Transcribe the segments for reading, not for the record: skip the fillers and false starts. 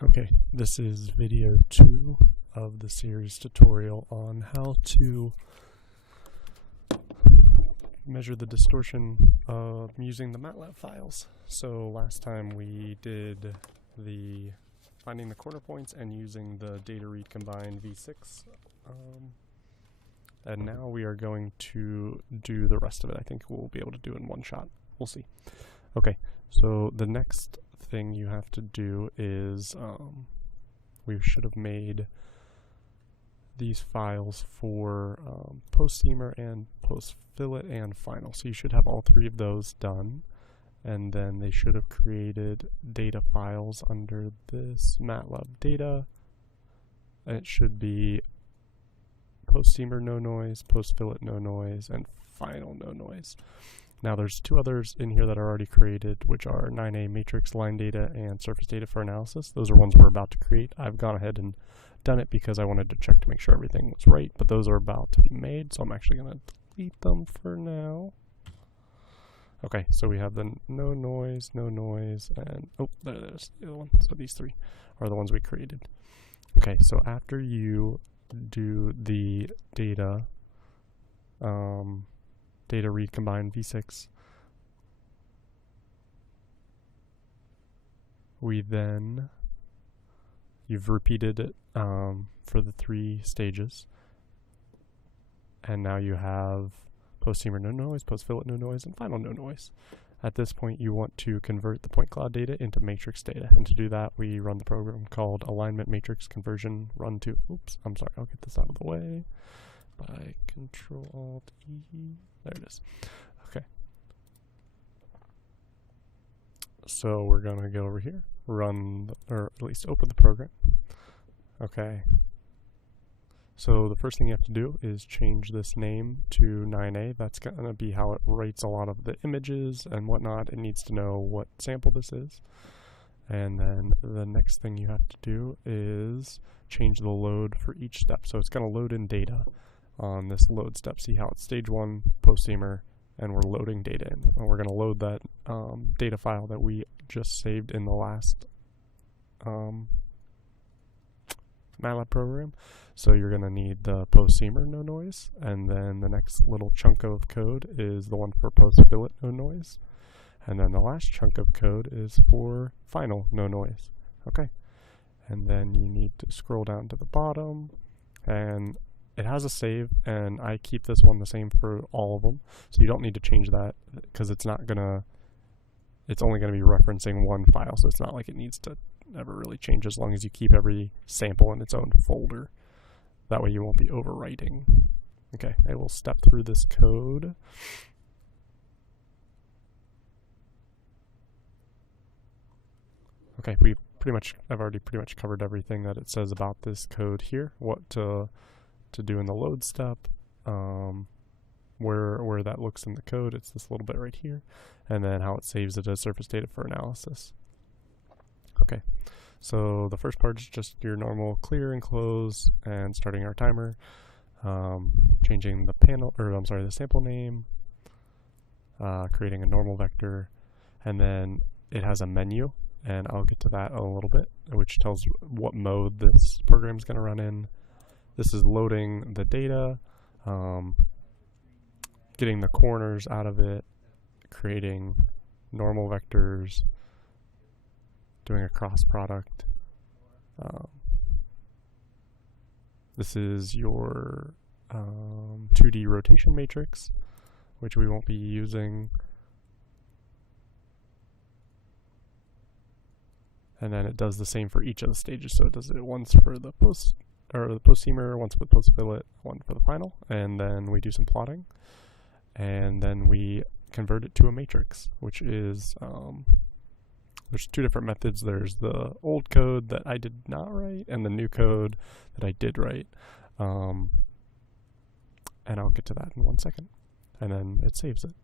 Okay, this is video 2 of the series tutorial on how to measure the distortion of using the MATLAB files. So last time we did the finding the corner points and using the data read combine v6, and now we are going to do the rest of it. I think we'll be able to do it in one shot. We'll see. Okay, so the next thing you have to do is we should have made these files for post-seamer and post-fillet and final. So you should have all three of those done, and then they should have created data files under this MATLAB data. And it should be post-seamer no noise, post-fillet no noise, and final no noise. Now there's two others in here that are already created, which are 9A matrix line data and surface data for analysis. Those are ones we're about to create. I've gone ahead and done it because I wanted to check to make sure everything was right, but those are about to be made, so I'm actually going to delete them for now. Okay, so we have the no noise, and oh, there's the other one. So these three are the ones we created. Okay, so after you do the data read combine v6, you've repeated it for the three stages, and now you have post-seamer no noise, post-fillet no noise, and final no noise. At this point you want to convert the point cloud data into matrix data, and to do that we run the program called alignment matrix conversion run to, oops, I'm sorry, I'll get this out of the way by Control-Alt-E. There it is. Okay. So we're going to go over here, run, or at least open the program. Okay. So the first thing you have to do is change this name to 9A. That's going to be how it writes a lot of the images and whatnot. It needs to know what sample this is. And then the next thing you have to do is change the load for each step. So it's going to load in data on this load step. See how it's stage 1 post-seamer, and we're loading data in. And we're going to load that data file that we just saved in the last MATLAB program. So you're going to need the post-seamer no noise, and then the next little chunk of code is the one for post-fillet no noise, and then the last chunk of code is for final no noise. Okay, and then you need to scroll down to the bottom, and it has a save, and I keep this one the same for all of them, so you don't need to change that because it's only going to be referencing one file, so it's not like it needs to ever really change as long as you keep every sample in its own folder. That way you won't be overwriting. Okay, I will step through this code. Okay, I've already pretty much covered everything that it says about this code here. What to do in the load step, where that looks in the code, it's this little bit right here, and then how it saves it as surface data for analysis. Okay, so the first part is just your normal clear and close and starting our timer, changing the the sample name, creating a normal vector, and then it has a menu, and I'll get to that in a little bit, which tells what mode this program is going to run in. This is loading the data, getting the corners out of it, creating normal vectors, doing a cross product. This is your 2D rotation matrix, which we won't be using. And then it does the same for each of the stages. So it does it once for the post-seamer, once for the post-fillet, one for the final, and then we do some plotting, and then we convert it to a matrix, which is there's two different methods. There's the old code that I did not write and the new code that I did write, and I'll get to that in 1 second, and then it saves it.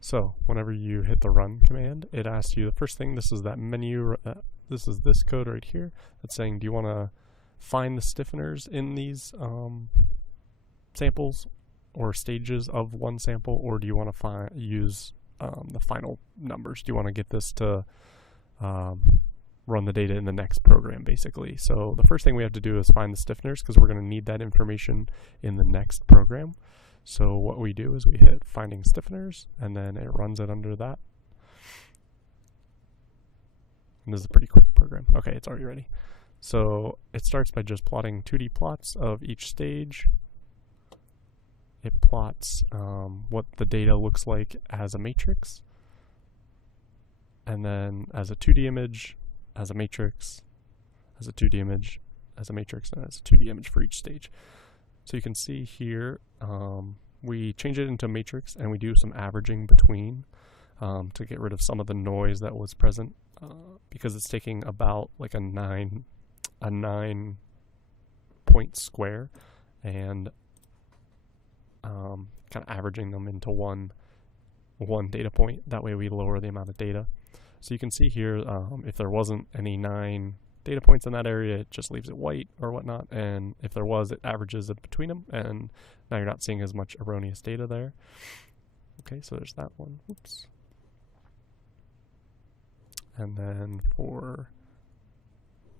So whenever you hit the run command, it asks you the first thing, this is that menu, this is this code right here that's saying, do you want to find the stiffeners in these samples or stages of one sample, or do you want to use the final numbers? Do you want to get this to run the data in the next program, basically. So the first thing we have to do is find the stiffeners, because we're going to need that information in the next program. So what we do is we hit finding stiffeners, and then it runs it under that. And this is a pretty quick program. Okay, it's already ready. So it starts by just plotting 2D plots of each stage. It plots what the data looks like as a matrix, and then as a 2D image, as a matrix, as a 2D image, as a matrix, and as a 2D image for each stage. So you can see here, we change it into a matrix, and we do some averaging between to get rid of some of the noise that was present, because it's taking about like a 9 point square and kind of averaging them into one data point. That way we lower the amount of data. So you can see here, if there wasn't any 9 data points in that area, it just leaves it white or whatnot, and if there was, it averages it between them, and now you're not seeing as much erroneous data there. Okay, so there's that one. Oops. And then for,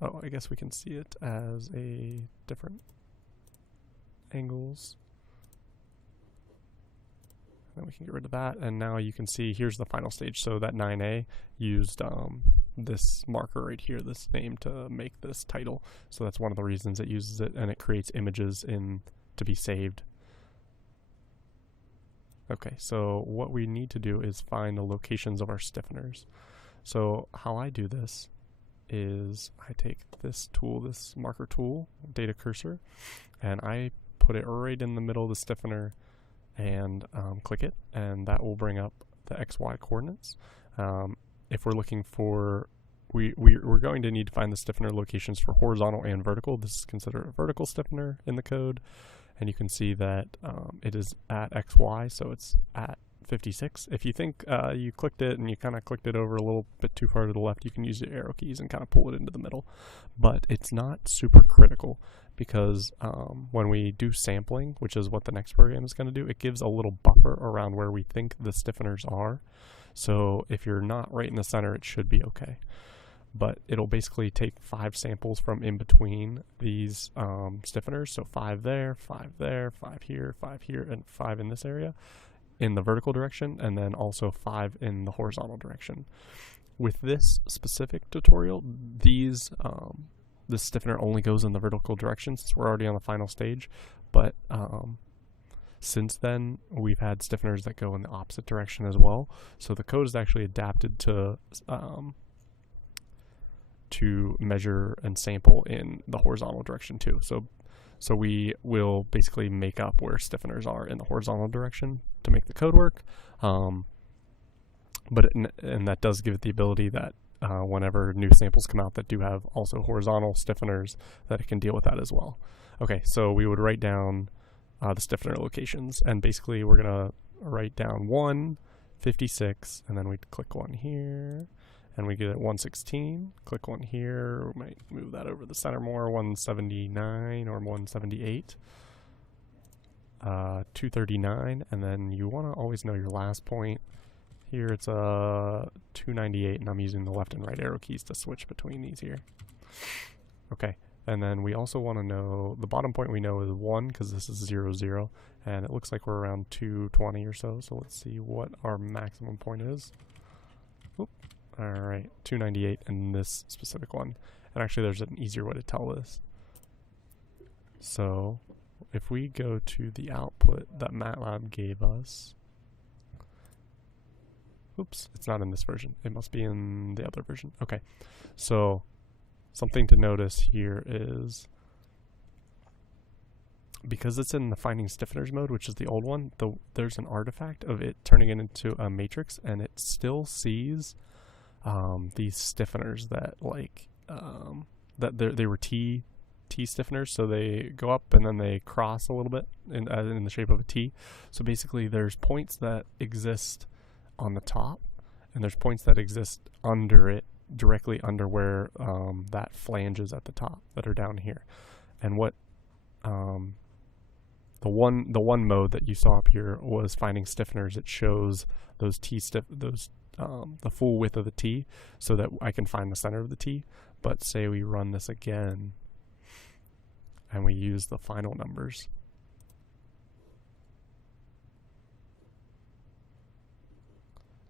oh, I guess we can see it as a different angles. Then we can get rid of that, and now you can see here's the final stage. So that 9A used this marker right here, this name, to make this title. So that's one of the reasons it uses it, and it creates images to be saved. Okay, so what we need to do is find the locations of our stiffeners. So how I do this is I take this tool, this marker tool, data cursor, and I put it right in the middle of the stiffener and click it, and that will bring up the XY coordinates. If we're looking for, we're going to need to find the stiffener locations for horizontal and vertical. This is considered a vertical stiffener in the code, and you can see that it is at XY, so it's at 56. If you think you clicked it and you kind of clicked it over a little bit too far to the left, you can use your arrow keys and kind of pull it into the middle. But it's not super critical, because when we do sampling, which is what the next program is going to do, it gives a little buffer around where we think the stiffeners are. So if you're not right in the center, it should be okay. But it'll basically take 5 samples from in between these stiffeners. So 5 there, 5 there, 5 here, 5 here, and 5 in this area in the vertical direction, and then also 5 in the horizontal direction. With this specific tutorial, this stiffener only goes in the vertical direction since we're already on the final stage, but since then we've had stiffeners that go in the opposite direction as well. So the code is actually adapted to measure and sample in the horizontal direction too. So we will basically make up where stiffeners are in the horizontal direction to make the code work. And that does give it the ability that whenever new samples come out that do have also horizontal stiffeners, that it can deal with that as well. Okay, so we would write down the stiffener locations, and basically we're gonna write down 1, 56, and then we'd click one here, and we get it 116, click one here, we might move that over the center more, 179 or 178, 239, and then you want to always know your last point. Here it's 298, and I'm using the left and right arrow keys to switch between these here. Okay, and then we also want to know, the bottom point we know is 1, because this is 0, 0, and it looks like we're around 220 or so, so let's see what our maximum point is. Oop. Alright, 298 in this specific one. And actually there's an easier way to tell this. So, if we go to the output that MATLAB gave us, oops, it's not in this version. It must be in the other version. Okay, so something to notice here is, because it's in the finding stiffeners mode, which is the old one, there's an artifact of it turning it into a matrix, and it still sees these stiffeners that they were T stiffeners, so they go up and then they cross a little bit in the shape of a T. So basically there's points that exist on the top, and there's points that exist under it, directly under where that flange is at the top, that are down here. And what the one mode that you saw up here was finding stiffeners. It shows those the full width of the T so that I can find the center of the T. But say we run this again and we use the final numbers.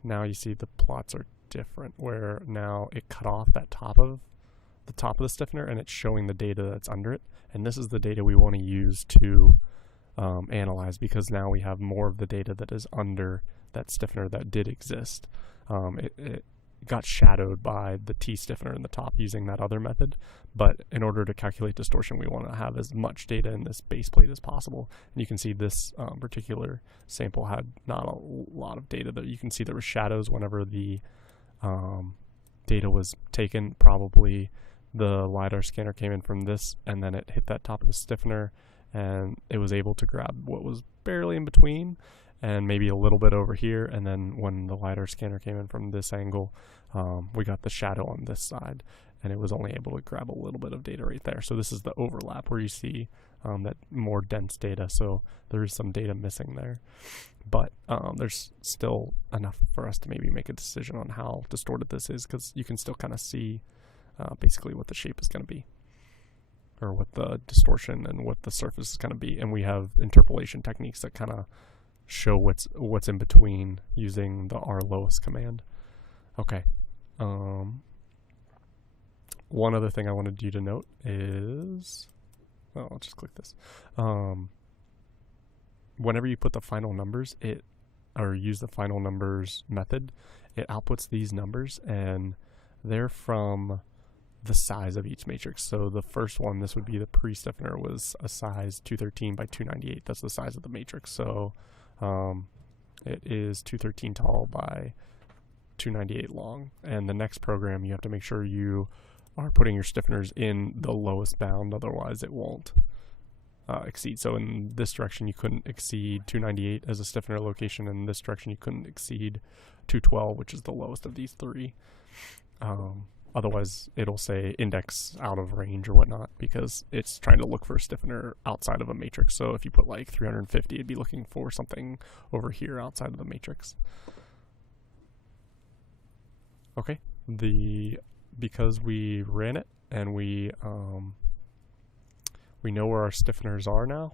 Now you see the plots are different, where now it cut off that top of the stiffener and it's showing the data that's under it. And this is the data we want to use to analyze, because now we have more of the data that is under that stiffener that did exist. It got shadowed by the T stiffener in the top using that other method, but in order to calculate distortion, we want to have as much data in this base plate as possible. And you can see this particular sample had not a lot of data. That you can see there were shadows whenever the data was taken. Probably the LiDAR scanner came in from this, and then it hit that top of the stiffener, and it was able to grab what was barely in between and maybe a little bit over here. And then when the LiDAR scanner came in from this angle, we got the shadow on this side, and it was only able to grab a little bit of data right there. So this is the overlap where you see that more dense data. So there is some data missing there, but there's still enough for us to maybe make a decision on how distorted this is, because you can still kind of see basically what the shape is going to be, or what the distortion and what the surface is going to be. And we have interpolation techniques that kind of show what's in between using the rlowest command. Okay. One other thing I wanted you to note is, well, I'll just click this. Whenever you put the final numbers, or use the final numbers method, it outputs these numbers, and they're from the size of each matrix. So the first one, this would be the pre-stiffener, was a size 213 by 298. That's the size of the matrix. So it is 213 tall by 298 long. And the next program, you have to make sure you are putting your stiffeners in the lowest bound, otherwise it won't exceed. So in this direction, you couldn't exceed 298 as a stiffener location. In this direction, you couldn't exceed 212, which is the lowest of these three. Otherwise, it'll say index out of range or whatnot, because it's trying to look for a stiffener outside of a matrix. So if you put like 350, it'd be looking for something over here outside of the matrix. Okay, because we ran it and we know where our stiffeners are now.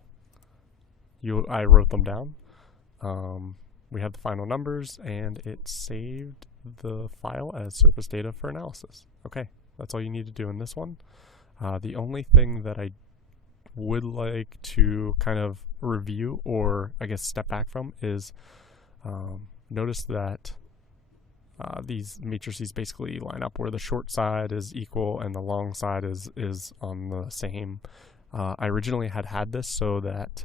I wrote them down. We have the final numbers, and it saved the file as surface data for analysis. Okay, that's all you need to do in this one. The only thing that I would like to kind of review, or I guess step back from, is notice that these matrices basically line up where the short side is equal and the long side is on the same. I originally had this so that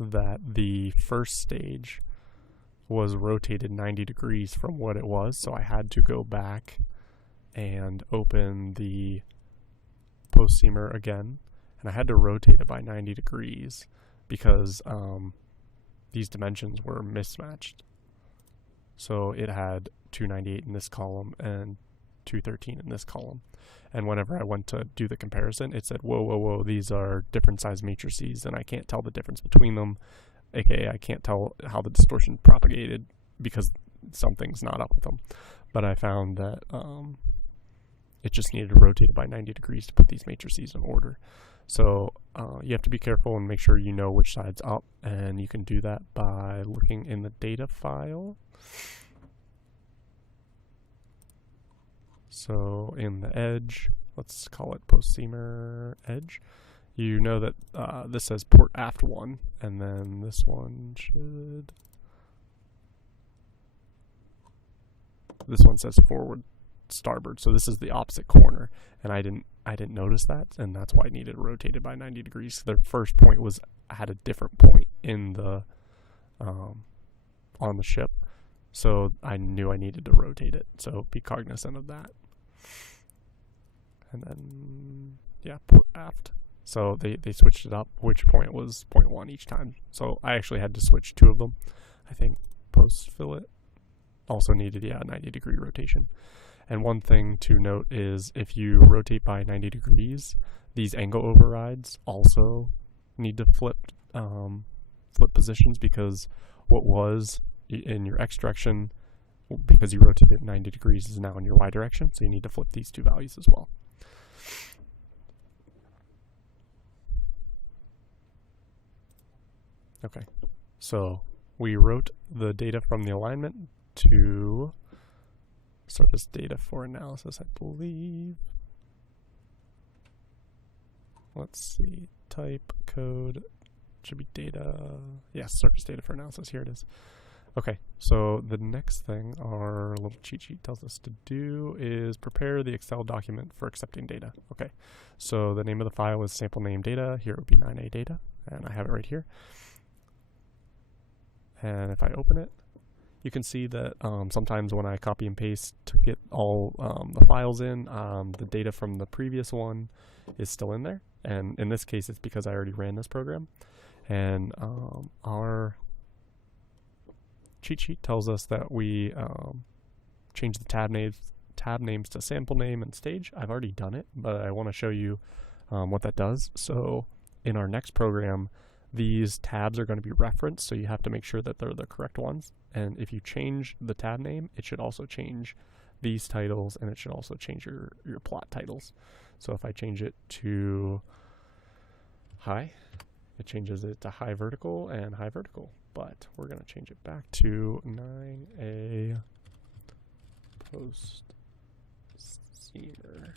that the first stage was rotated 90 degrees from what it was, so I had to go back and open the post-seamer again, and I had to rotate it by 90 degrees because these dimensions were mismatched. So it had 298 in this column and 213 in this column. And whenever I went to do the comparison, it said, whoa, whoa, whoa, these are different size matrices, and I can't tell the difference between them, aka I can't tell how the distortion propagated because something's not up with them. But I found that it just needed to rotate it by 90 degrees to put these matrices in order. So you have to be careful and make sure you know which side's up, and you can do that by looking in the data file. So in the edge, let's call it post-seamer edge, you know that this says port aft 1, and then this one this one says forward starboard. So this is the opposite corner, and I didn't notice that, and that's why I needed it rotated by 90 degrees. The first point had a different point in the on the ship, so I knew I needed to rotate it. So be cognizant of that. And then, yeah, port aft. So they switched it up. Which point was 0.1 each time. So I actually had to switch 2 of them. I think post fillet also needed, yeah, 90 degree rotation. And one thing to note is if you rotate by 90 degrees, these angle overrides also need to flip flip positions because what was in your X direction, because you rotated it 90 degrees, is now in your Y direction. So you need to flip these two values as well. Okay, so we wrote the data from the alignment to surface data for analysis, I believe. Let's see, type, code, should be data. Yes, surface data for analysis, here it is. Okay, so the next thing our little cheat sheet tells us to do is prepare the Excel document for accepting data. Okay, so the name of the file is sample name data. Here it would be 9A data, and I have it right here. And if I open it, you can see that sometimes when I copy and paste to get all the files in, the data from the previous one is still in there. And in this case, it's because I already ran this program. And our cheat sheet tells us that we change the tab names to sample name and stage. I've already done it, but I want to show you what that does. So in our next program, these tabs are going to be referenced, so you have to make sure that they're the correct ones. And if you change the tab name, it should also change these titles, and it should also change your plot titles. So if I change it to high, it changes it to high vertical and high vertical. But we're going to change it back to 9A post seamer.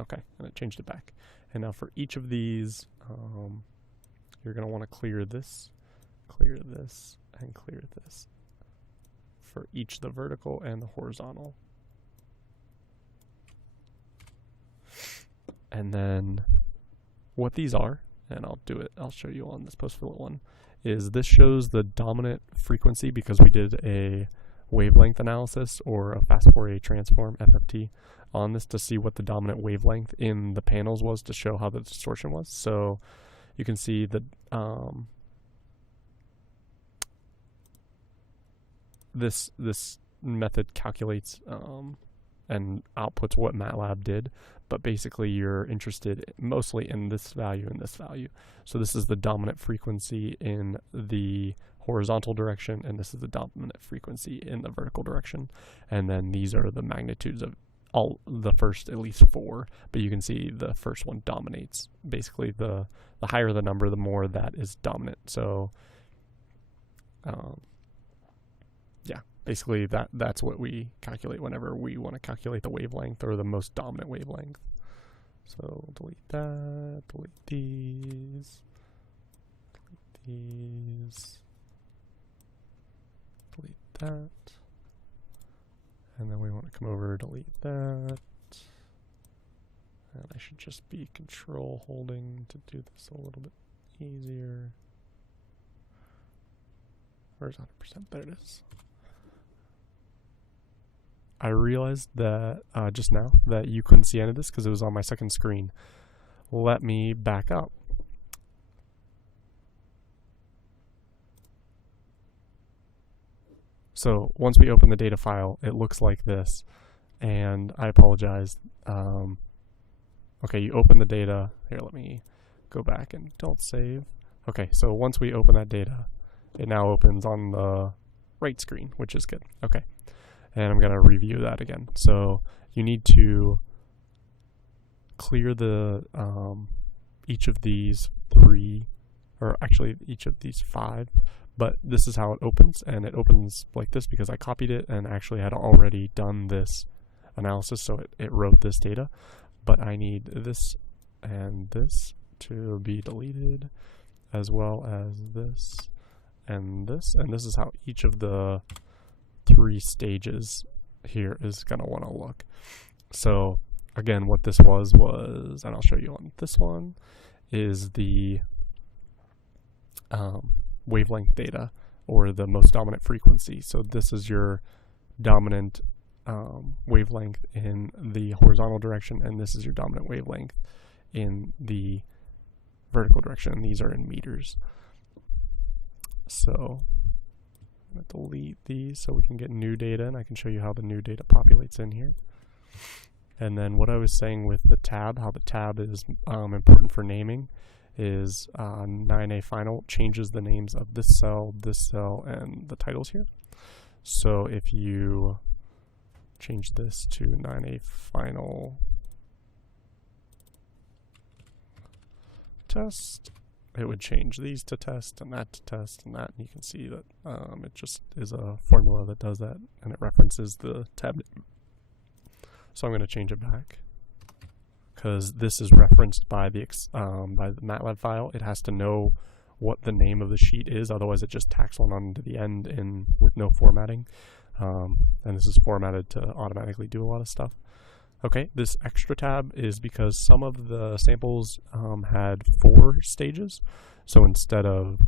Okay, and it changed it back. And now for each of these, you're going to want to clear this, and clear this for each the vertical and the horizontal. And then what these are, and I'll show you on this post-fillet one, is this shows the dominant frequency because we did a wavelength analysis or a fast Fourier transform, FFT, on this to see what the dominant wavelength in the panels was to show how the distortion was. So you can see that this method calculates and outputs what MATLAB did, but basically you're interested mostly in this value and this value. So this is the dominant frequency in the horizontal direction, and this is the dominant frequency in the vertical direction. And then these are the magnitudes of all the first at least 4, but you can see the first one dominates. Basically the higher the number, the more that is dominant. So yeah, basically that's what we calculate whenever we want to calculate the wavelength or the most dominant wavelength. So delete that, delete these, delete that. And then we want to come over, delete that. And I should just be control holding to do this a little bit easier. Where's 100%? There it is. I realized that just now that you couldn't see any of this because it was on my second screen. Let me back up. So once we open the data file, it looks like this, and I apologize. Okay, you open the data. Here, let me go back and don't save. Okay, so once we open that data, it now opens on the right screen, which is good. Okay, and I'm going to review that again. So you need to clear the each of these 3, or actually each of these 5. But this is how it opens, and it opens like this because I copied it and actually had already done this analysis, so it wrote this data. But I need this and this to be deleted, as well as this, and this is how each of the 3 stages here is going to want to look. So again, what this was, and I'll show you on this one, is the wavelength data, or the most dominant frequency. So this is your dominant wavelength in the horizontal direction, and this is your dominant wavelength in the vertical direction, and these are in meters. So I'm going to delete these so we can get new data, and I can show you how the new data populates in here. And then what I was saying with the tab, how the tab is important for naming, is 9A final changes the names of this cell, and the titles here. So if you change this to 9A final test, it would change these to test and that to test and that, and you can see that it just is a formula that does that, and it references the tab. So I'm going to change it back because this is referenced by the MATLAB file. It has to know what the name of the sheet is, otherwise it just tacks one onto the end with no formatting. And this is formatted to automatically do a lot of stuff. Okay, this extra tab is because some of the samples had 4 stages. So instead of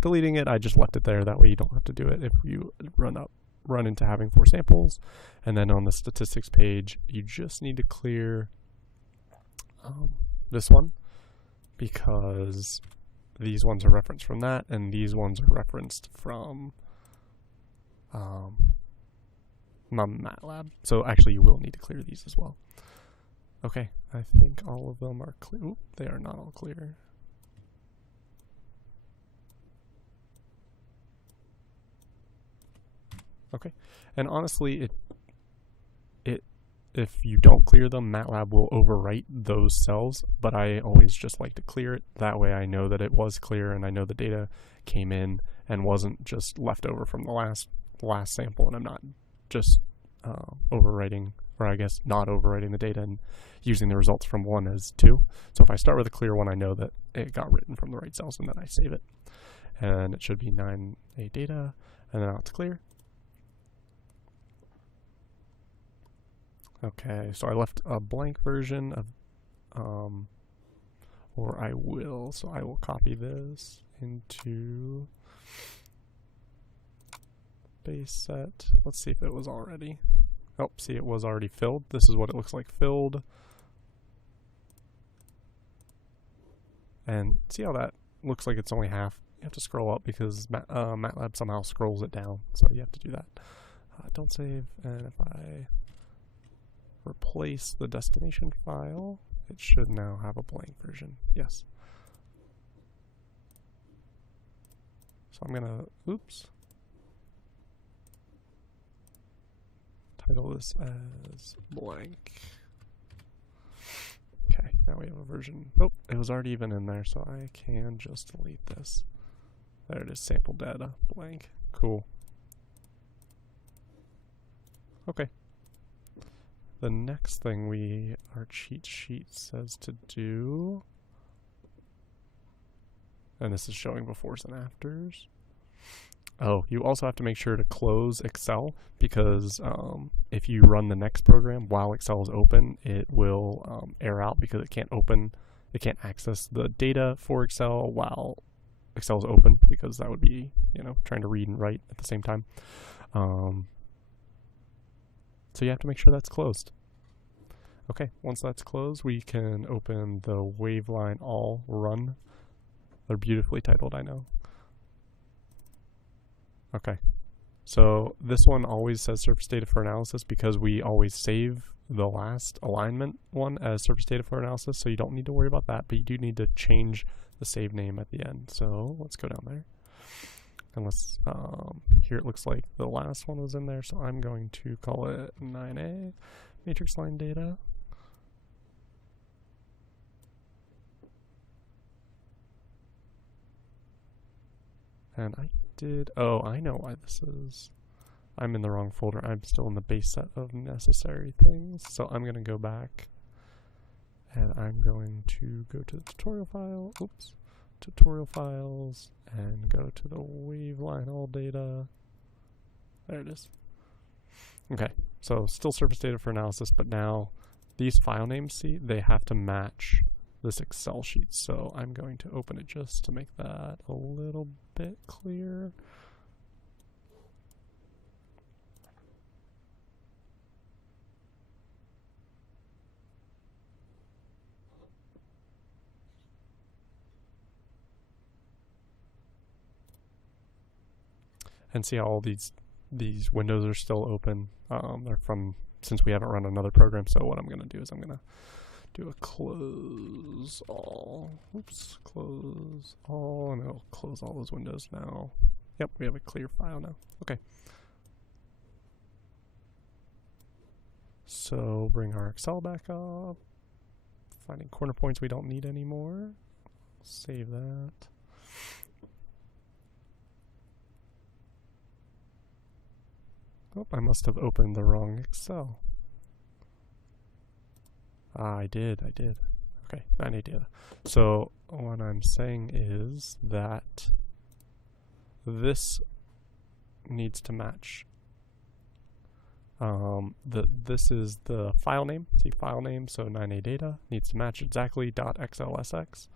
deleting it, I just left it there. That way you don't have to do it if you run into having 4 samples. And then on the statistics page, you just need to clear this one, because these ones are referenced from that, and these ones are referenced from MATLAB. So actually you will need to clear these as well. Okay, I think all of them are clear. Oop, they are not all clear. Okay, and honestly, if you don't clear them, MATLAB will overwrite those cells, but I always just like to clear it. That way I know that it was clear, and I know the data came in and wasn't just left over from the last sample, and I'm not just overwriting, or I guess not overwriting the data and using the results from 1 as 2. So if I start with a clear one, I know that it got written from the right cells, and then I save it. And it should be 9A data, and then it's clear. Okay, so I left a blank version of, I will copy this into base set. Let's see if it was already. Oh, see, it was already filled. This is what it looks like filled. And see how that looks like it's only half. You have to scroll up because MATLAB somehow scrolls it down, so you have to do that. Don't save, and if I replace the destination file, it should now have a blank version. Yes. So I'm gonna, title this as blank. Okay, now we have a version. Oh, it was already even in there, so I can just delete this. There it is, sample data, blank. Cool. Okay. The next thing our cheat sheet says to do, and this is showing befores and afters. Oh, you also have to make sure to close Excel, because if you run the next program while Excel is open, it will error out because it can't access the data for Excel while Excel is open, because that would be, trying to read and write at the same time. So you have to make sure that's closed. Okay, once that's closed, we can open the waveline all run. They're beautifully titled, I know. Okay, so this one always says surface data for analysis because we always save the last alignment one as surface data for analysis, so you don't need to worry about that, but you do need to change the save name at the end. So let's go down there. And let's, here it looks like the last one was in there, so I'm going to call it 9A, matrix line data. And I know why this is. I'm in the wrong folder. I'm still in the base set of necessary things. So I'm going to go back, and I'm going to go to the tutorial file, tutorial files, and go to the waveline all data. There it is. Okay, so still surface data for analysis, but now these file names, see, they have to match this Excel sheet. So I'm going to open it just to make that a little bit clearer. And see how all these windows are still open. They're from, since we haven't run another program. So what I'm going to do is I'm going to do a close all. Oops, close all, and it'll close all those windows now. Yep, we have a clear file now. Okay. So bring our Excel back up. Finding corner points we don't need anymore. Save that. Oh, I must have opened the wrong Excel. Ah, I did. Okay, 9A data. So what I'm saying is that this needs to match. This is the file name. See file name, so 9A data needs to match exactly .xlsx.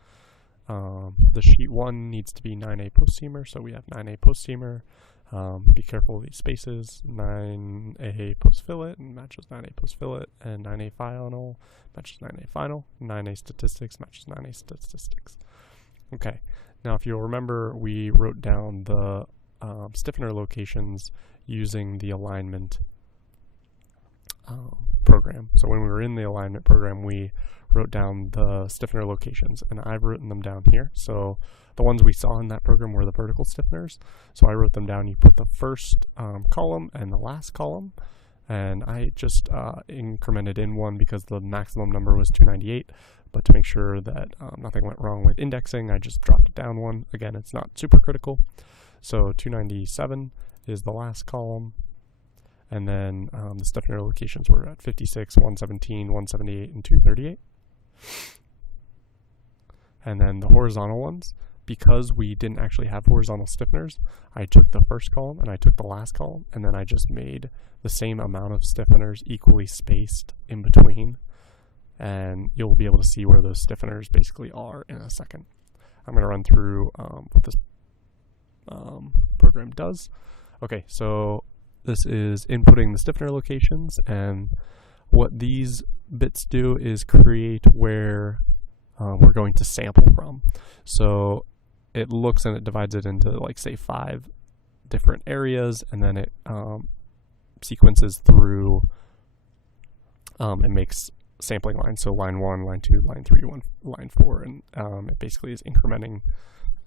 The sheet 1 needs to be 9A post-steamer, so we have 9A post-steamer. Be careful of these spaces. 9A post-fillet matches 9A post-fillet, and 9A final matches 9A final. 9A statistics matches 9A statistics. Okay, now if you'll remember, we wrote down the stiffener locations using the alignment program. So when we were in the alignment program, we wrote down the stiffener locations, and I've written them down here. So the ones we saw in that program were the vertical stiffeners. So I wrote them down. You put the first column and the last column, and I just incremented in one because the maximum number was 298. But to make sure that nothing went wrong with indexing, I just dropped it down one. Again, it's not super critical. So 297 is the last column. And then the stiffener locations were at 56, 117, 178, and 238. And then the horizontal ones, because we didn't actually have horizontal stiffeners, I took the first column and I took the last column, and then I just made the same amount of stiffeners equally spaced in between. And you'll be able to see where those stiffeners basically are in a second. I'm going to run through what this program does. Okay, so this is inputting the stiffener locations, and what these bits do is create where we're going to sample from. So it looks and it divides it into, like, say 5 different areas, and then it sequences through and makes sampling lines. So line 1, line 2, line 3, line 4, and it basically is incrementing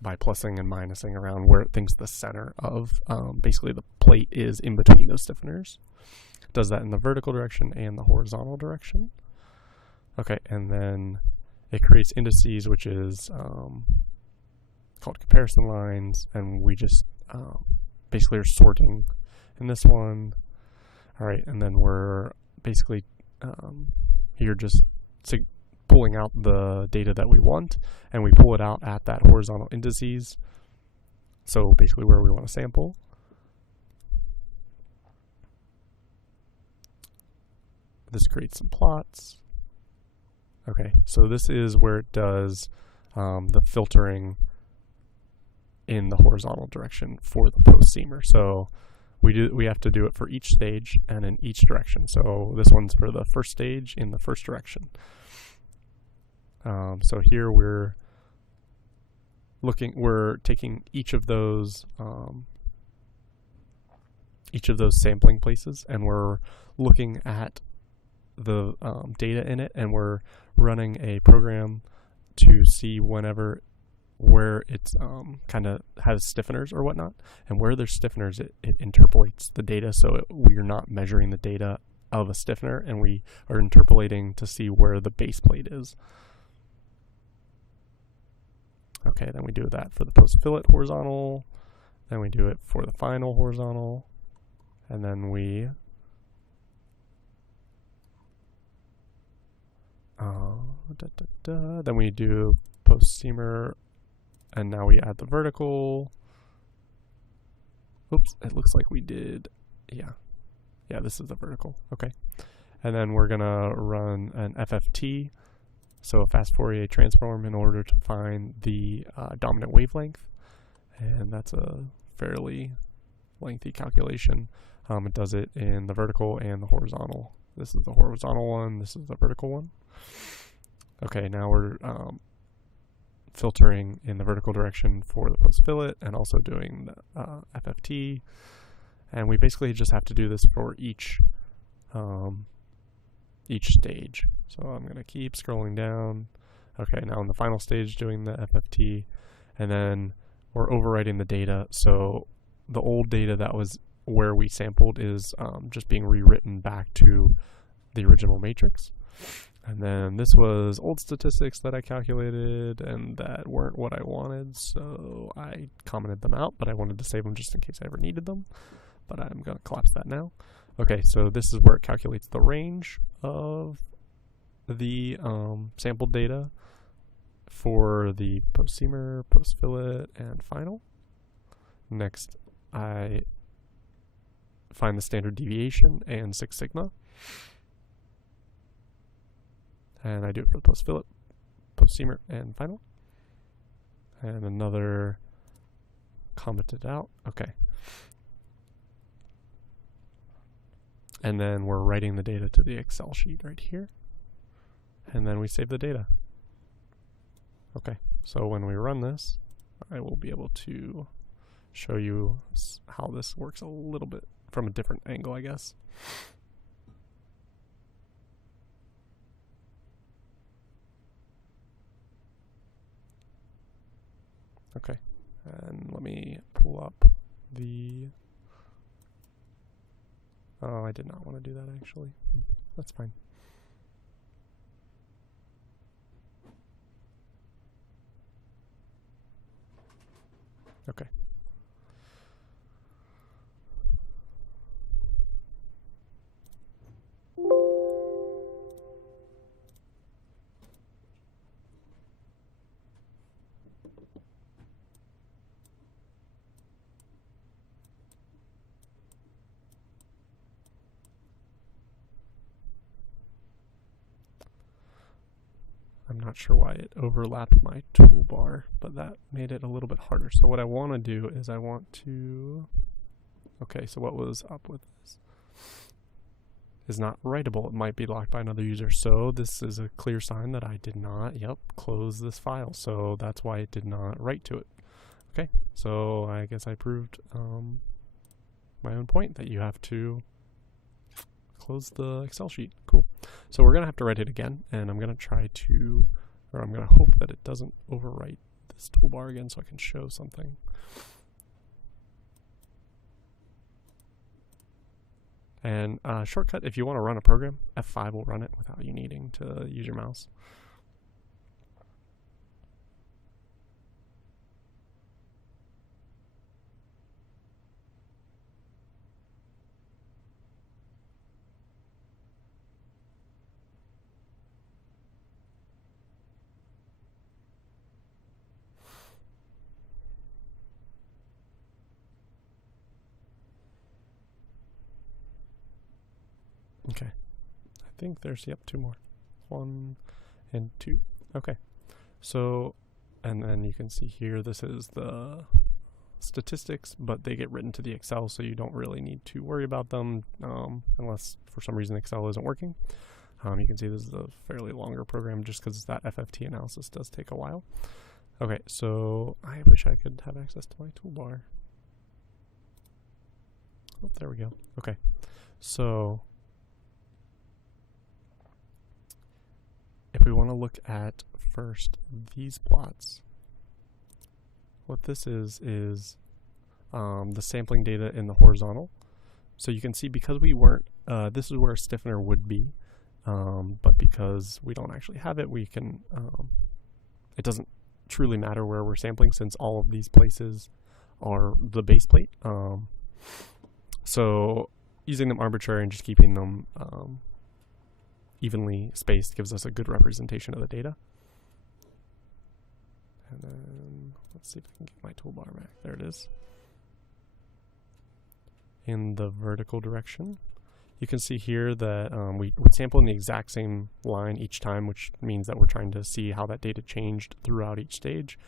by plussing and minusing around where it thinks the center of basically the plate is in between those stiffeners. It does that in the vertical direction and the horizontal direction. Okay, and then it creates indices, which is called comparison lines, and we just basically are sorting in this one. All right, and then we're basically here just pulling out the data that we want, and we pull it out at that horizontal indices, so basically where we want to sample. This creates some plots. Okay, so this is where it does the filtering in the horizontal direction for the post-steamer. So we have to do it for each stage and in each direction. So this one's for the first stage in the first direction. So here we're taking each of those sampling places, and we're looking at the data in it, and we're running a program to see where it's kind of has stiffeners or whatnot, and where there's stiffeners it interpolates the data, so we're not measuring the data of a stiffener, and we are interpolating to see where the base plate is. Okay, then we do that for the post-fillet horizontal, then we do it for the final horizontal, and then we then we do post-steamer, and now we add the vertical. Oops, it looks like we did, yeah, this is the vertical, okay. And then we're gonna run an FFT, so a fast Fourier transform, in order to find the dominant wavelength, and that's a fairly lengthy calculation. It does it in the vertical and the horizontal. This is the horizontal one, this is the vertical one. Okay, now we're filtering in the vertical direction for the post-fillet, and also doing the FFT, and we basically just have to do this for each each stage. So I'm going to keep scrolling down. Okay, now in the final stage doing the FFT, and then we're overwriting the data. So the old data that was where we sampled is just being rewritten back to the original matrix. And then this was old statistics that I calculated and that weren't what I wanted, so I commented them out, but I wanted to save them just in case I ever needed them. But I'm going to collapse that now. Okay, so this is where it calculates the range of the sampled data for the post-seamer, post-fillet, and final. Next, I find the standard deviation and 6 sigma. And I do it for the post-fillet, post-seamer, and final. And another commented out. Okay. And then we're writing the data to the Excel sheet right here. And then we save the data. Okay, so when we run this, I will be able to show you how this works a little bit from a different angle, I guess. Okay, and let me pull up the... Oh, I did not want to do that actually. That's fine. Okay. I'm not sure why it overlapped my toolbar, but that made it a little bit harder. So what I want to do is I want to... Okay, so what was up with this is not writable. It might be locked by another user. So this is a clear sign that I did not, close this file. So that's why it did not write to it. Okay, so I guess I proved my own point that you have to close the Excel sheet. Cool. So we're going to have to write it again, and I'm going to try to, or I'm going to hope that it doesn't overwrite this toolbar again so I can show something. And shortcut, if you want to run a program, F5 will run it without you needing to use your mouse. Okay, I think there's, 2 more. 1 and 2. Okay, so, and then you can see here, this is the statistics, but they get written to the Excel, so you don't really need to worry about them unless for some reason Excel isn't working. You can see this is a fairly longer program just because that FFT analysis does take a while. Okay, so I wish I could have access to my toolbar. Oh, there we go. Okay, so if we want to look at first these plots, what this is the sampling data in the horizontal. So you can see because we weren't, this is where a stiffener would be, but because we don't actually have it, we can, it doesn't truly matter where we're sampling since all of these places are the base plate. So using them arbitrary and just keeping them evenly spaced gives us a good representation of the data. And then let's see if I can get my toolbar back. There it is. In the vertical direction, you can see here that we sample in the exact same line each time, which means that we're trying to see how that data changed throughout each stage.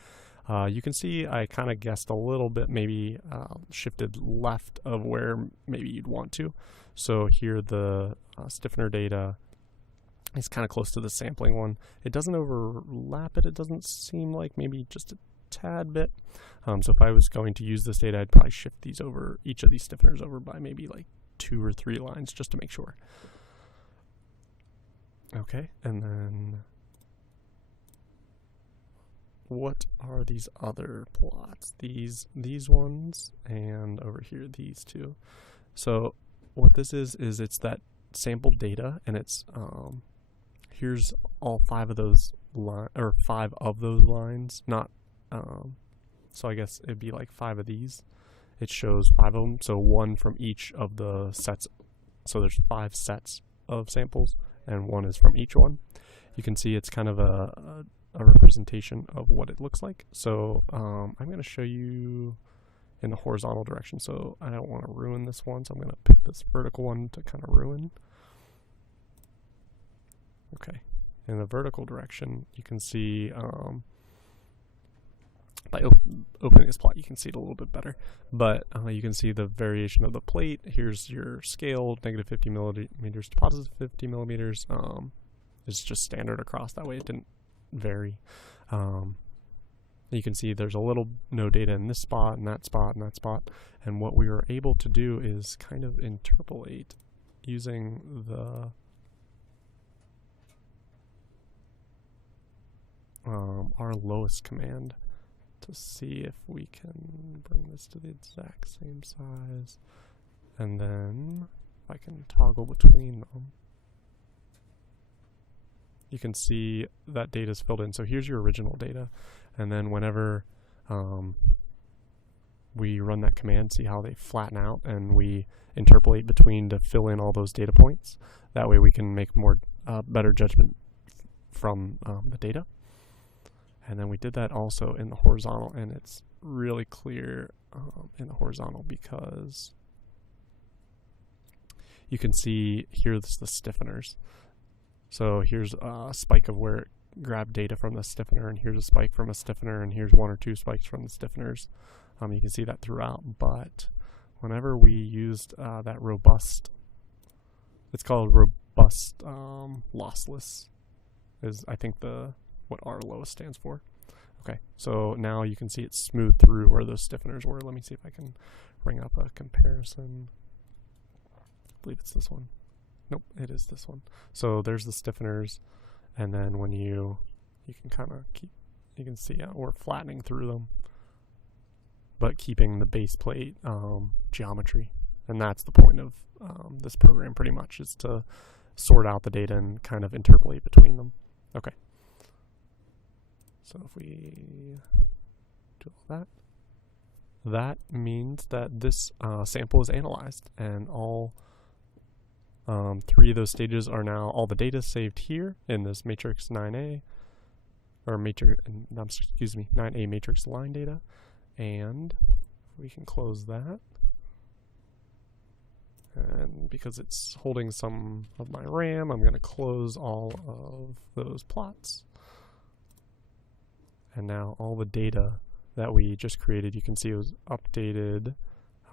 You can see I kind of guessed a little bit, maybe shifted left of where maybe you'd want to. So here the stiffener data is kind of close to the sampling one. It doesn't overlap it, doesn't seem like, maybe just a tad bit. So if I was going to use this data, I'd probably shift these over, each of these stiffeners over by maybe like 2 or 3 lines just to make sure. Okay, and then what are these other plots? These ones, and over here these two. So what this is it's that sampled data, and it's here's all 5 of those lines, not so I guess it'd be like 5 of these. It shows 5 of them, so 1 from each of the sets. So there's 5 sets of samples, and 1 is from each one. You can see it's kind of a representation of what it looks like. So I'm going to show you in the horizontal direction. So I don't want to ruin this one, so I'm going to pick this vertical one to kind of ruin. Okay, in the vertical direction, you can see by opening this plot, you can see it a little bit better. But you can see the variation of the plate. Here's your scale, negative 50 millimeters to positive 50 millimeters. It's just standard across. That way it didn't vary. You can see there's a little no data in this spot, and that spot, and that spot. And what we were able to do is kind of interpolate using the our lowest command to see if we can bring this to the exact same size. And then I can toggle between them. You can see that data is filled in. So here's your original data. And then whenever we run that command, see how they flatten out, and we interpolate between to fill in all those data points. That way we can make more better judgment from the data. And then we did that also in the horizontal, and it's really clear in the horizontal because you can see here's the stiffeners. So here's a spike of where it grabbed data from the stiffener, and here's a spike from a stiffener, and here's 1 or 2 spikes from the stiffeners. You can see that throughout, but whenever we used that robust, it's called robust lossless, is I think what R lowest stands for. Okay, so now you can see it's smooth through where those stiffeners were. Let me see if I can bring up a comparison. I believe it's this one. Nope, it is this one. So there's the stiffeners, and then when you can kind of you can see we're flattening through them, but keeping the base plate geometry. And that's the point of this program pretty much, is to sort out the data and kind of interpolate between them. Okay. So if we do all that, that means that this sample is analyzed, and all 3 of those stages are now, all the data saved here in this matrix 9A, or 9A matrix line data, and we can close that. And because it's holding some of my RAM, I'm going to close all of those plots. And now all the data that we just created, you can see it was updated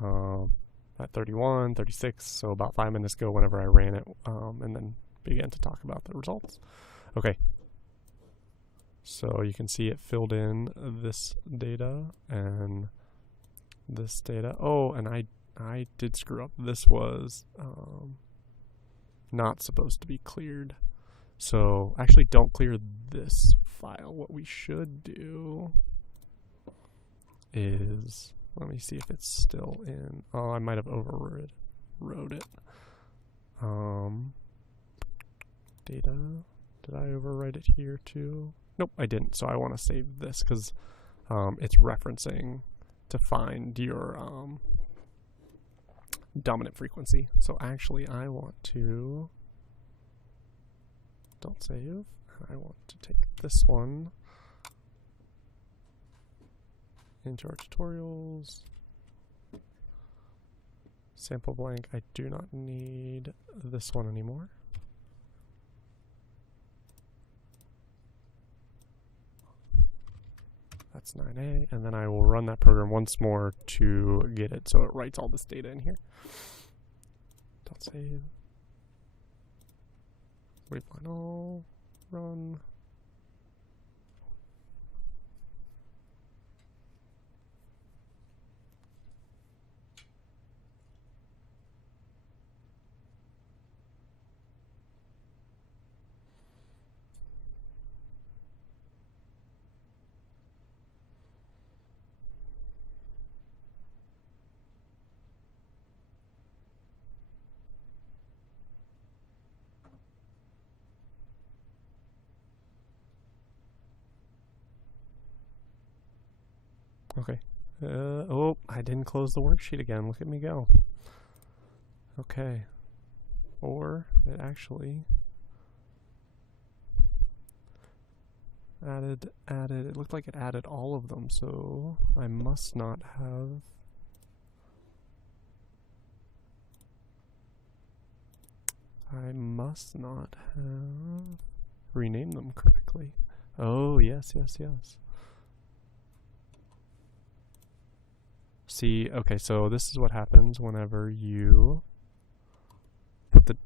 at 31, 36, so about 5 minutes ago whenever I ran it, and then began to talk about the results. Okay, so you can see it filled in this data and this data. Oh, and I did screw up. This was not supposed to be cleared. So actually don't clear this file. What we should do is, let me see if it's still in. Oh, I might have overwrote it. Data, did I overwrite it here too? Nope, I didn't. So I want to save this because it's referencing to find your dominant frequency. So actually I want to, don't save, I want to take this one into our tutorials, sample blank. I do not need this one anymore. That's 9A, and then I will run that program once more to get it so it writes all this data in here. Don't save. Wait, final, run. Okay. Oh, I didn't close the worksheet again. Look at me go. Okay. Or it actually added, it looked like it added all of them, so I must not have renamed them correctly. Oh, yes. See, okay, so this is what happens whenever you put the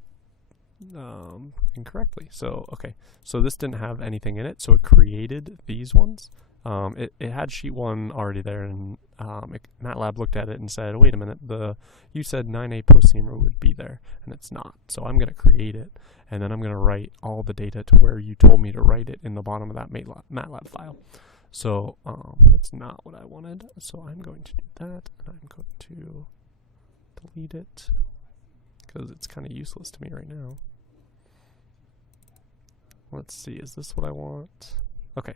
incorrectly. So, okay, so this didn't have anything in it, so it created these ones. It had sheet 1 already there, and MATLAB looked at it and said, wait a minute, you said 9A post-seamer would be there, and it's not. So I'm going to create it, and then I'm going to write all the data to where you told me to write it in the bottom of that MATLAB file. So that's not what I wanted, so I'm going to do that, and I'm going to delete it, because it's kind of useless to me right now. Let's see, is this what I want? Okay,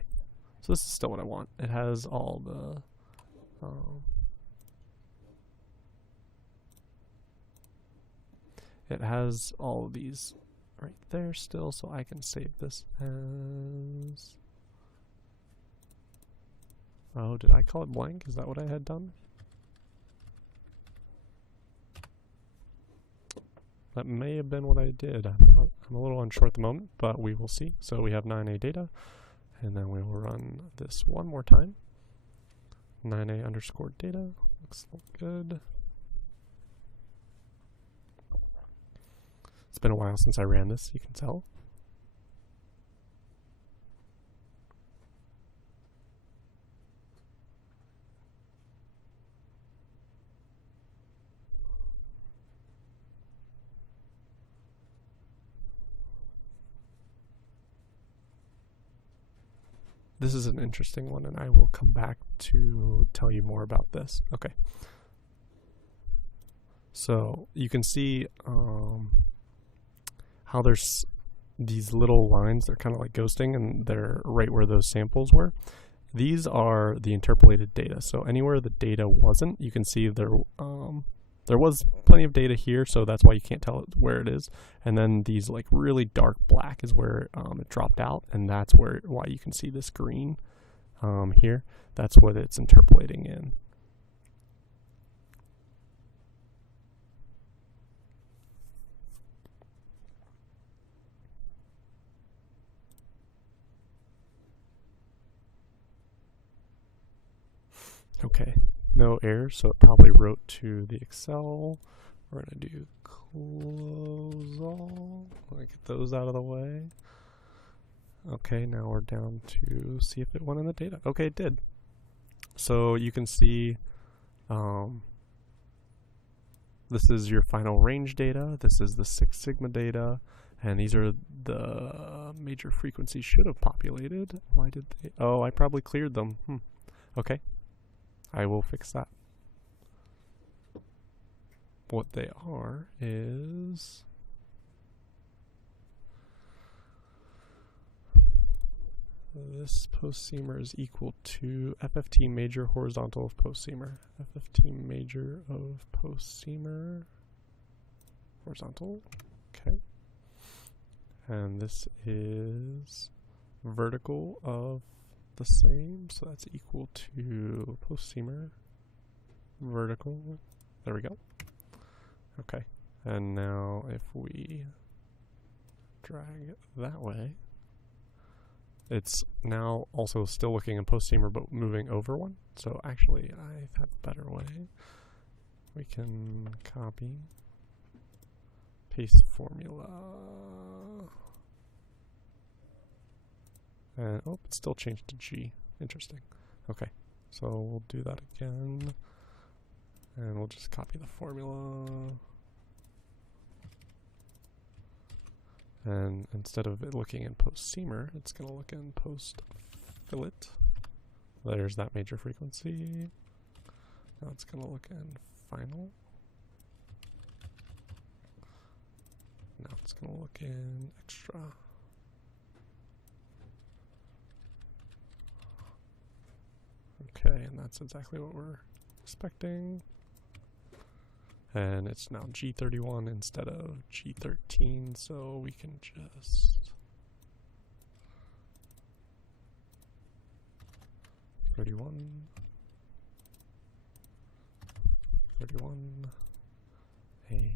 so this is still what I want. It has all the it has all of these right there still, so I can save this as, oh, did I call it blank? Is that what I had done? That may have been what I did. I'm a little unsure at the moment, but we will see. So we have 9A data, and then we will run this one more time. 9A underscore data, looks good. It's been a while since I ran this, you can tell. This is an interesting one, and I will come back to tell you more about this. Okay. So you can see how there's these little lines. They're kind of like ghosting, and they're right where those samples were. These are the interpolated data. So anywhere the data wasn't, you can see there was plenty of data here, so that's why you can't tell where it is. And then these like really dark black is where it dropped out, and that's why you can see this green here. That's what it's interpolating in. Okay, no errors, so it probably wrote to the Excel. We're going to do close all. Let me get those out of the way. Okay, now we're down to see if it went in the data. Okay, it did. So you can see this is your final range data. This is the 6 sigma data. And these are the major frequencies should have populated. Why did they? Oh, I probably cleared them. Okay. I will fix that. What they are is this post-seamer is equal to FFT major horizontal of post-seamer. FFT major of post-seamer horizontal. Okay. And this is vertical of the same, so that's equal to post-seamer vertical. There we go. Okay, and now if we drag that way, it's now also still looking in post-seamer but moving over one. So actually I have a better way. We can copy, paste formula, and oh, it still changed to G. Interesting. Okay, so we'll do that again, and we'll just copy the formula. And instead of it looking in post-seamer, it's going to look in post-fillet. There's that major frequency. Now it's going to look in final. Now it's going to look in extra. Okay. Okay, and that's exactly what we're expecting. And it's now G31 instead of G13, so we can just 31, 31, and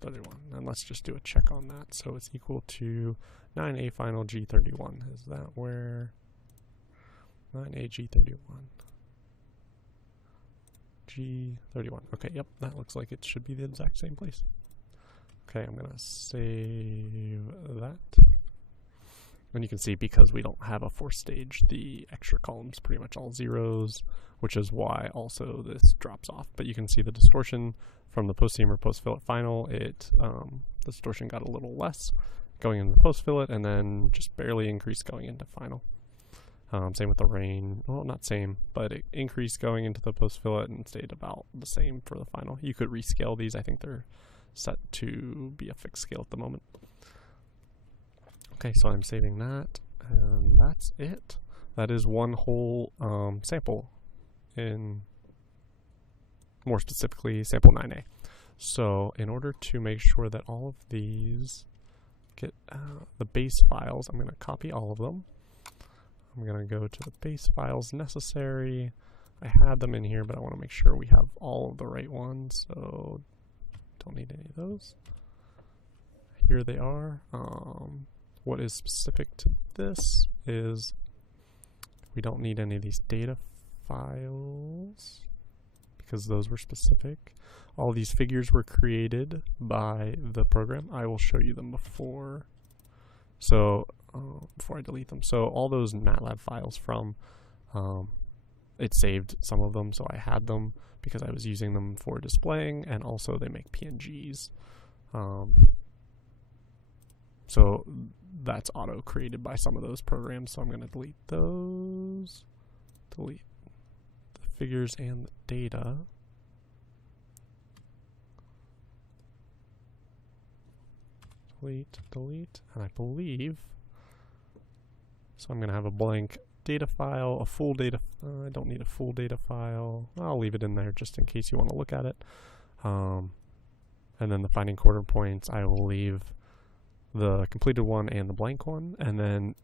31. And let's just do a check on that. So it's equal to 9A final G31. Is that where 9A G31? G31. Okay, yep, that looks like it should be the exact same place. Okay, I'm gonna save that. And you can see, because we don't have a fourth stage, the extra column's pretty much all zeros, which is why also this drops off. But you can see the distortion from the post-seam or post-fillet final, the distortion got a little less going into post-fillet, and then just barely increased going into final. Same with the rain. Well, not same, but it increased going into the post-fillet and stayed about the same for the final. You could rescale these. I think they're set to be a fixed scale at the moment. Okay, so I'm saving that, and that's it. That is one whole sample, in more specifically sample 9A. So in order to make sure that all of these get the base files, I'm going to copy all of them. I'm going to go to the base files necessary. I had them in here, but I want to make sure we have all of the right ones, so don't need any of those. Here they are. What is specific to this is we don't need any of these data files because those were specific. All these figures were created by the program. I will show you them before. So before I delete them. So all those MATLAB files from, it saved some of them, so I had them because I was using them for displaying, and also they make PNGs. So that's auto created by some of those programs, so I'm going to delete those, delete the figures and the data. Delete, and I believe, so I'm going to have a blank data file, a full data, I don't need a full data file, I'll leave it in there just in case you want to look at it. And then the finding quarter points, I will leave the completed one and the blank one, and then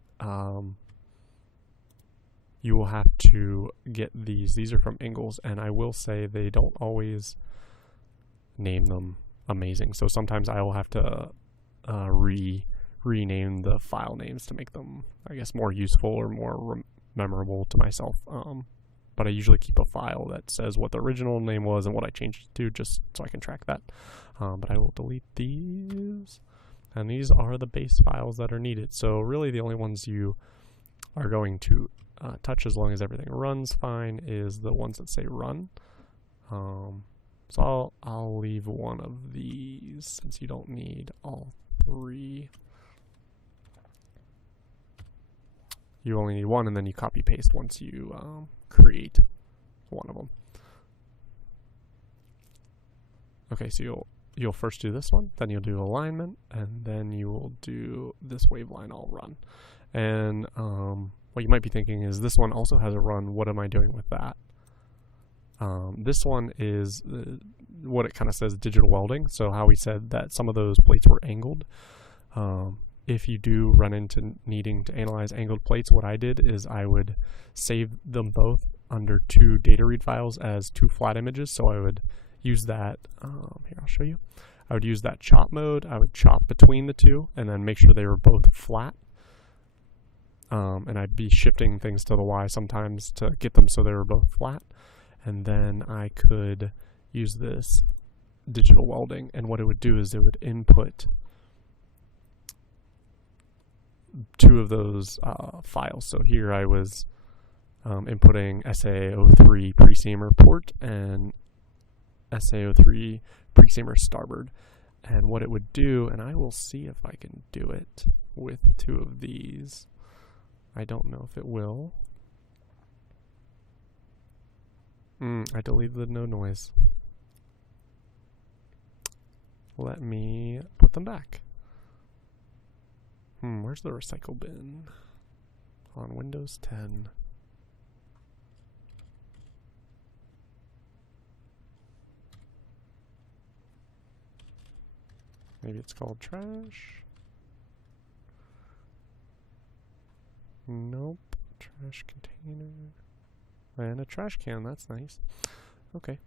you will have to get these are from Ingalls, and I will say they don't always name them amazing, so sometimes I will have to rename the file names to make them, I guess, more useful or more memorable to myself. But I usually keep a file that says what the original name was and what I changed it to, just so I can track that. But I will delete these, and these are the base files that are needed. So really the only ones you are going to touch, as long as everything runs fine, is the ones that say run. So I'll leave one of these since you don't need all three. You only need one, and then you copy paste once you create one of them. Okay, so you'll first do this one, then you'll do alignment, and then you will do this wave line all run. And what you might be thinking is, this one also has a run. What am I doing with that? This one is what it kind of says, digital welding. So how we said that some of those plates were angled. If you do run into needing to analyze angled plates, what I did is I would save them both under two data read files as two flat images. So I would use that, here I'll show you. I would use that chop mode. I would chop between the two and then make sure they were both flat. And I'd be shifting things to the Y sometimes to get them so they were both flat. And then I could use this digital welding, and what it would do is it would input two of those files. So here I was inputting SA03 pre-seamer port and SA03 pre-seamer starboard. And what it would do, and I will see if I can do it with two of these. I don't know if it will. I deleted the no noise. Let me put them back. Where's the recycle bin? On Windows 10. Maybe it's called trash. Nope. Trash container. And a trash can, that's nice. Okay.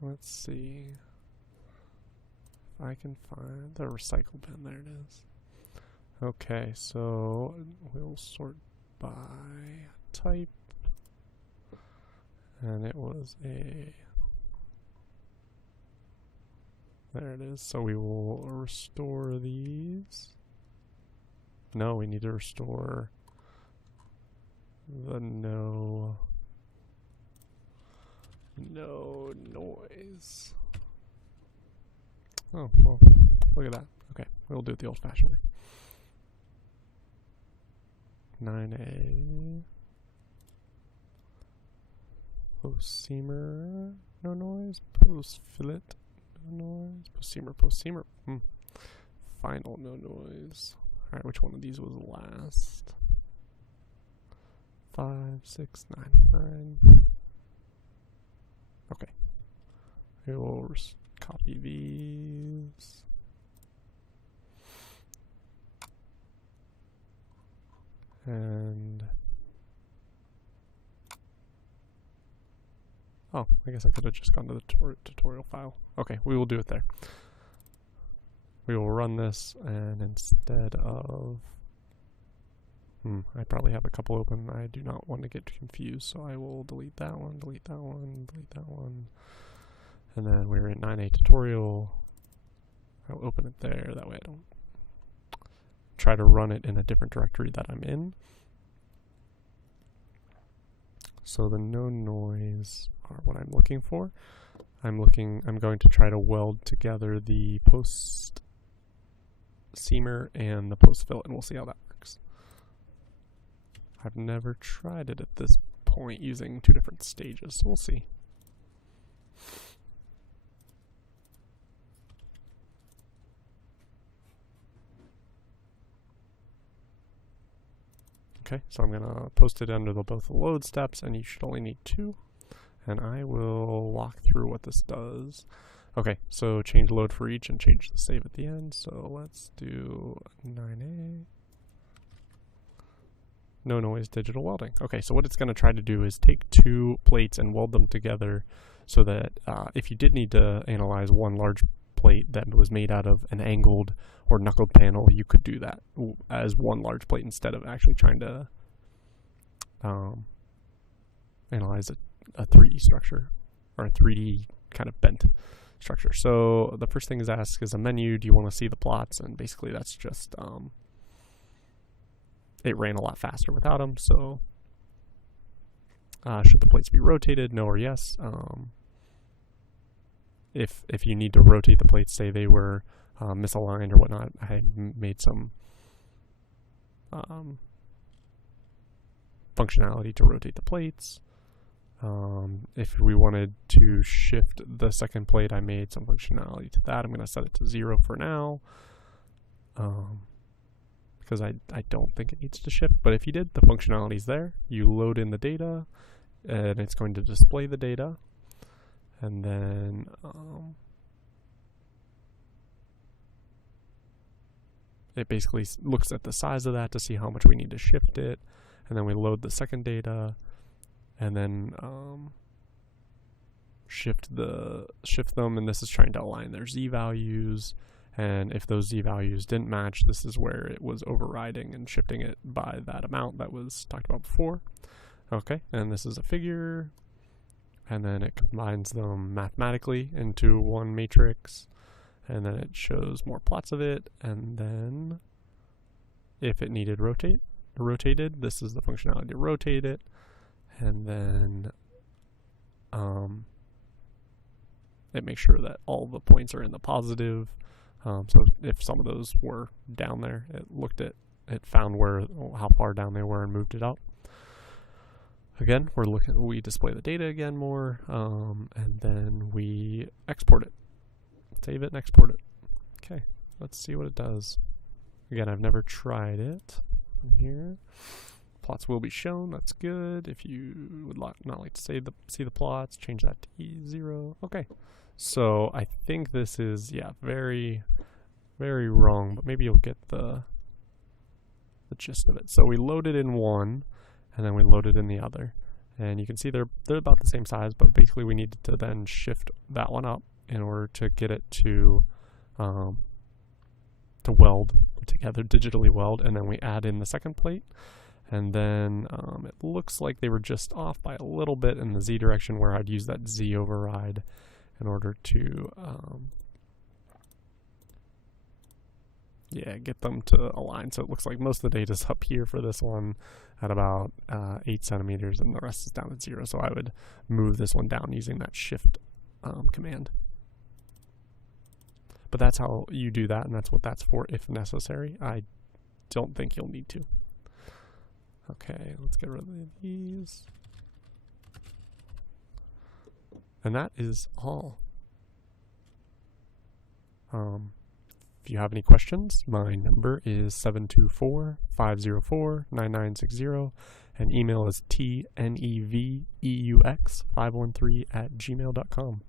Let's see if I can find the recycle bin. There it is. Okay, so we'll sort by type. And it was a... There it is. So we will restore these. No, we need to restore the no noise. Oh, well, look at that. Okay, we'll do it the old-fashioned way. 9A. Post seamer, no noise. Post fillet, no noise. Post seamer. Final, no noise. Alright, which one of these was last? 5, 6, 9, 9. Okay. We will copy these. And... Oh, I guess I could have just gone to the tutorial file. Okay, we will do it there. We will run this, and instead of... I probably have a couple open. I do not want to get confused, so I will delete that one, delete that one, delete that one. And then we're in 9A tutorial. I'll open it there, that way I don't try to run it in a different directory that I'm in. So the no noise are what I'm looking for. I'm going to try to weld together the post seamer and the post fillet, and we'll see how that works. I've never tried it at this point using two different stages, so we'll see. Okay, so I'm gonna post it under both the load steps, and you should only need 2. And I will walk through what this does. Okay, so change load for each and change the save at the end. So let's do 9A. No noise digital welding. Okay, so what it's going to try to do is take 2 plates and weld them together so that if you did need to analyze one large plate that was made out of an angled or knuckled panel, you could do that as one large plate instead of actually trying to analyze a 3D structure or a 3D kind of bent structure. So the first thing is ask is a menu, do you want to see the plots? And basically that's just it ran a lot faster without them. So should the plates be rotated? No or yes. If you need to rotate the plates, say they were misaligned or whatnot, I made some functionality to rotate the plates. If we wanted to shift the second plate, I made some functionality to that. I'm going to set it to 0 for now, because I don't think it needs to shift. But if you did, the functionality is there. You load in the data, and it's going to display the data. And then it basically looks at the size of that to see how much we need to shift it. And then we load the second data, and then shift them, and this is trying to align their z values, and if those z values didn't match, this is where it was overriding and shifting it by that amount that was talked about before. Okay, and this is a figure, and then it combines them mathematically into one matrix, and then it shows more plots of it, and then if it needed rotated, this is the functionality to rotate it. And then it makes sure that all the points are in the positive. So if some of those were down there, it found how far down they were and moved it up. Again, we display the data again more, and then we export it. Save it and export it. Okay, let's see what it does. Again, I've never tried it. Here, plots will be shown. That's good. If you would not like to see the plots, change that to E0. Okay. So I think this is, yeah, very, very wrong, but maybe you'll get the gist of it. So we loaded in one, and then we loaded in the other. And you can see they're about the same size, but basically we needed to then shift that one up in order to get it to weld together, digitally weld, and then we add in the second plate. And then it looks like they were just off by a little bit in the Z direction, where I'd use that Z override in order to get them to align. So it looks like most of the data is up here for this one at about 8 centimeters, and the rest is down at 0. So I would move this one down using that shift command. But that's how you do that, and that's what that's for if necessary. I don't think you'll need to. Okay, let's get rid of these. And that is all. If you have any questions, my number is 724-504-9960, and email is tneveux513@gmail.com.